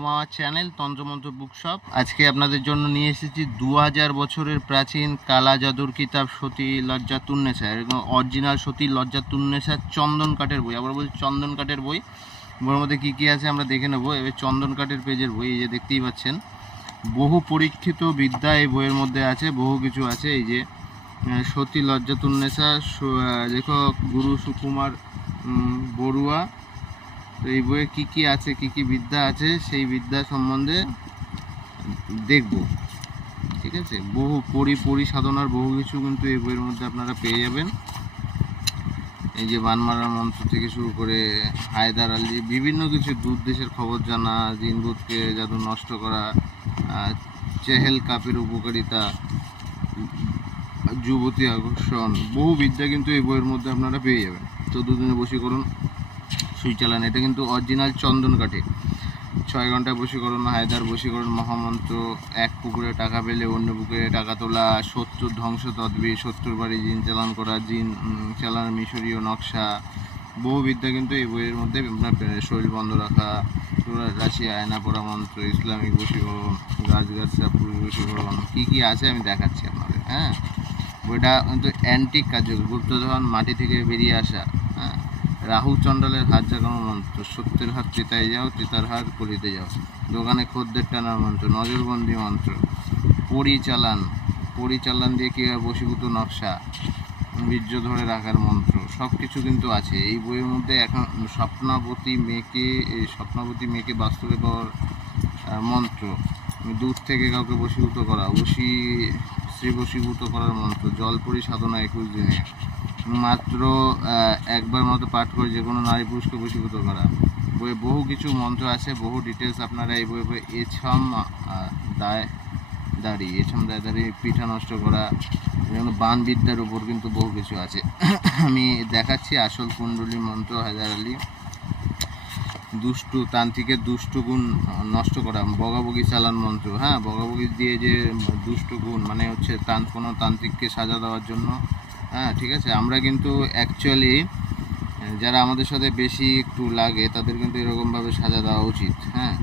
আমার চ্যানেল তন্ত্রমন্ত্র বুকশপ। আজকে আপনাদের জন্য নিয়ে এসেছি 2000 বছরের প্রাচীন কালা জাদুর কিতাব সতী লজ্জাতুন্নেসা। এরকম অরিজিনাল সতী লজ্জাতুন্নেসা চন্দন কাঠের বই। আবার বলছি চন্দন কাঠের বই। বইয়ের মধ্যে কী কী আছে আমরা দেখে নেব। এবার চন্দন কাঠের পেজের বই, এই যে দেখতেই পাচ্ছেন, বহু পরীক্ষিত বিদ্যা এই বইয়ের মধ্যে আছে, বহু কিছু আছে। এই যে সতী লজ্জাতুন্নেসা, লেখক গুরু সুকুমার বড়ুয়া। তো এই বইয়ে কী কী আছে, কী কী বিদ্যা আছে, সেই বিদ্যা সম্বন্ধে দেখব। ঠিক আছে, বহু পরিসাধনার বহু কিছু কিন্তু এই বইয়ের মধ্যে আপনারা পেয়ে যাবেন। এই যে বানমারার মন্ত্র থেকে শুরু করে হায়দার আলী, বিভিন্ন কিছু দূর দেশের খবর জানা, জিনভূতকে জাদু নষ্ট করা, চেহেল কাপের উপকারিতা, যুবতী আকর্ষণ, বহু বিদ্যা কিন্তু এই বইয়ের মধ্যে আপনারা পেয়ে যাবেন। 14 দিনে বশীকরণ, সুই চালান, এটা কিন্তু অরিজিনাল চন্দন কাঠে। 6 ঘন্টায় বশীকরণ, হায়দার বশীকরণ, মহামন্ত্র, এক পুকুরে টাকা পেলে অন্য পুকুরে টাকা তোলা, শত্রুর ধ্বংস তদবির, শত্রুর বাড়ি জিন চালান করা, জিন চালানোর মিশরীয় নকশা, বহু বিদ্যা কিন্তু এই বইয়ের মধ্যে আপনার শরীর বন্ধ রাখা, রাশি আয়না পড়া মন্ত্র, ইসলামিক বশীকরণ, গাছগাছরা পুরুষ বশীকরণ, কী কী আছে আমি দেখাচ্ছি আপনাদের। হ্যাঁ, বইটা কিন্তু অ্যান্টিক কার্যকর, গুপ্তধন, মাটি থেকে বেরিয়ে আসা, হ্যাঁ, রাহু চণ্ডালের হাত জাগানোর মন্ত্র, সত্যের হাত চিতায় যাও, চিতার হাত করিতে যাও, দোকানে খদ্দের টানার মন্ত্র, নজরবন্দি মন্ত্র, পরিচালান দিয়ে কীভাবে বশীভূত নকশা, বীর্য ধরে রাখার মন্ত্র, সব কিছু কিন্তু আছে এই বইয়ের মধ্যে। এখন স্বপ্নাবতী মেয়েকে বাস্তবে পাওয়ার মন্ত্র, দূর থেকে কাউকে বশীভূত করা, স্ত্রী বশীভূত করার মন্ত্র, জলপরি সাধনা 21 দিনে, মাত্র একবার মতো পাঠ করে যে কোনো নারী পুরুষকে বশীভূত করা। বইয়ে বহু কিছু মন্ত্র আছে, বহু ডিটেলস আপনারা এই বই এছাম দায়দারি, পিঠা নষ্ট করা, বান বিদ্যার উপর কিন্তু বহু কিছু আছে। আমি দেখাচ্ছি আসল কুণ্ডলী মন্ত্র, হায়দার আলী, তান্ত্রিকের দুষ্ট গুণ নষ্ট করা, বগাবগি চালান মন্ত্র। হ্যাঁ, বগাবগি দিয়ে যে দুষ্ট গুণ মানে হচ্ছে কোনো তান্ত্রিককে সাজা দেওয়ার জন্য। হ্যাঁ, ঠিক আছে, আমরা কিন্তু অ্যাকচুয়ালি যারা আমাদের সাথে বেশি একটু লাগে তাদের কিন্তু এরকমভাবে সাজা দেওয়া উচিত। হ্যাঁ।